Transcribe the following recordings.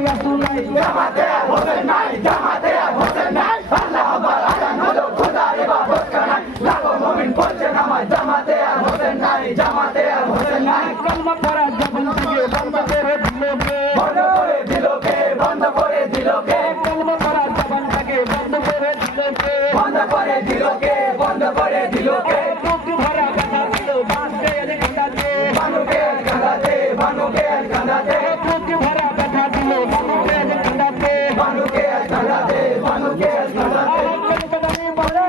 Ieyasu নাই জামাতে আর হোসেন নাই জামাতে আর হোসেন নাই আল্লাহ আকবার আজান হলো খোদার ইবাদত কানাই লাখো মুমিন পড়ছে নামাজ জামাতে আর হোসেন নাই জামাতে আর হোসেন নাই কলমা পড়া জবান থেকে বন্ধ করে দিল কে বন্ধ করে দিল কে বন্ধ করে দিল কে কলমা পড়া জবান থেকে বন্ধ করে দিল কে বন্ধ করে দিল কে বন্ধ করে দিল কে বুক ভরা ব্যথা দিল বাঁধতে এর কাঁদাতে বানুকে কাঁদাতে বানুকে কাঁদাতে বুক ভরা ব্যথা দিল বানুকে কাঁদাতে বানুকে কাঁদাতে বানুকে কাঁদাতে কলকাতানি বলে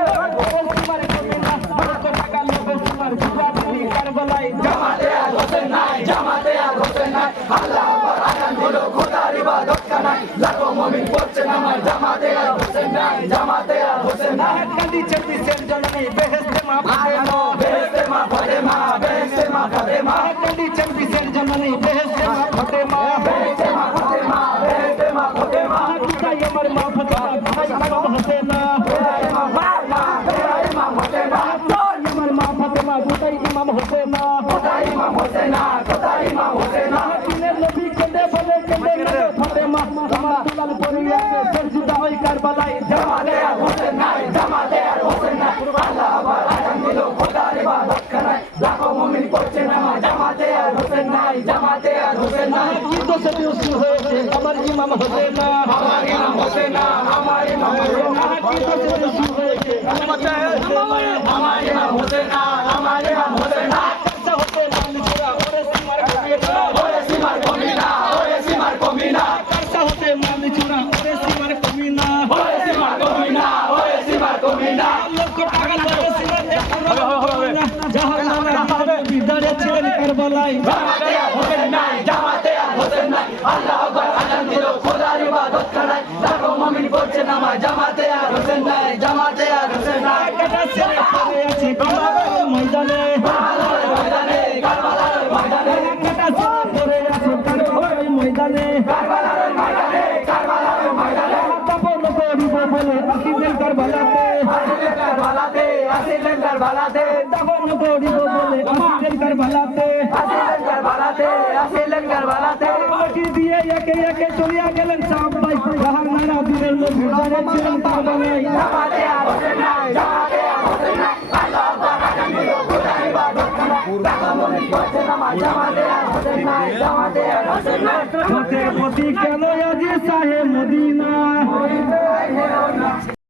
তোমার কমিনা বড় টাকা লোক তোমার জবানি কারবালাই জামাতে আর হোসেন নাই জামাতে আর হোসেন নাই আল্লাহ আকবার আজান হলো খোদার ইবাদত কানাই লাখো মুমিন পড়ছে নামাজ জামাতে আর হোসেন নাই জামাতে আর হোসেন নাই কান্দি চলতি সের জননী বেহেশতে মা ফাতেমা বেহেশতে মা ফাতেমা বেহেশতে মা ফাতেমা কান্দি চলতি সের জননী বেহেশতে মা ফাতেমা বেহেশতে মা ফাতেমা বেহেশতে মা ফাতেমা কোথায় আমার মা ফাতেমা কোথায় ইমাম হোসেন কোথায় ইমাম ফাতেমা কোথায় ইমাম হোসেন কোথায় আমার মা ফাতেমা কোথায় ইমাম হোসেন কোথায় ইমাম হোসেন কোথায় ইমাম হোসেন দিনের নবী কেঁদে বলে কেঁদে না ফাতেমা আমার দুলাল পরিয়াকে সরজুদা হই কারবালায় জামাতে আর হোসেন নাই জামাতে আর হোসেন নাই আল্লাহ আকবার আজান দিল খোদার ইবাদত কানাই লাখো মুমিন পড়ছে নামাজ জামাতে আর হোসেন নাই জামাতে আর হোসেন নাই কি দোষে দোষী হয়েছে আমার ইমাম হোসেন আমার ইমাম হোসেন আমার ইমাম হোসেন কি দোষে দোষী হয়েছে আমার ইমাম হোসেন আমার ইমাম হোসেন কাঁচা হোসেন মানজুরা ওরে সীমার কমিনা ওরে সীমার কমিনা কাঁচা হোসেন মানজুরা ওরে সীমার কমিনা ওরে সীমার কমিনা ওরে সীমার কমিনা লক্ষ টাকা লাগে সীমাতে জাহান্নামে বিদারে ছিলেন কারবালায় জামাতে আর হোসেন নাই জামাতে আর হোসেন নাই আল্লাহ আকবার আজান দিল খোদার ইবাদত কানাই লাখো মুমিন পড়ছে নামাজ জামাতে আর হোসেন নাই জামাতে আর হোসেন নাই কাটা ছেড়ে পড়ে আছি কারবালার ময়দানে কারবালার ময়দানে কারবালার ময়দানে কাটা ছেড়ে পড়ে আছি কারবালার ময়দানে কারবালার ময়দানে কারবালার ময়দানে তাপন করিব বলে আসিলেন কারবালাতে আসিলেন কারবালাতে আসিলেন কারবালাতে তাপন করিব বলে আসিলেন কারবালাতে আসিলেন কারবালাতে আসিলেন কারবালাতে মাটি দিয়ে একে একে চলিয়া গেলেন সব ভাই জাহান্নামে দিনের নবী যারা ছিলেন কারবালায় জামাতে আর হোসেন নাই জামাতে আর হোসেন নাই আল্লাহ আকবার আজান দিল খোদার ইবাদত কানাই লাখো মুমিন পড়ছে নামাজ জামাতে আর হোসেন নাই জামাতে আর হোসেন নাই পথে পথি কেন আজি সাহে মদিনা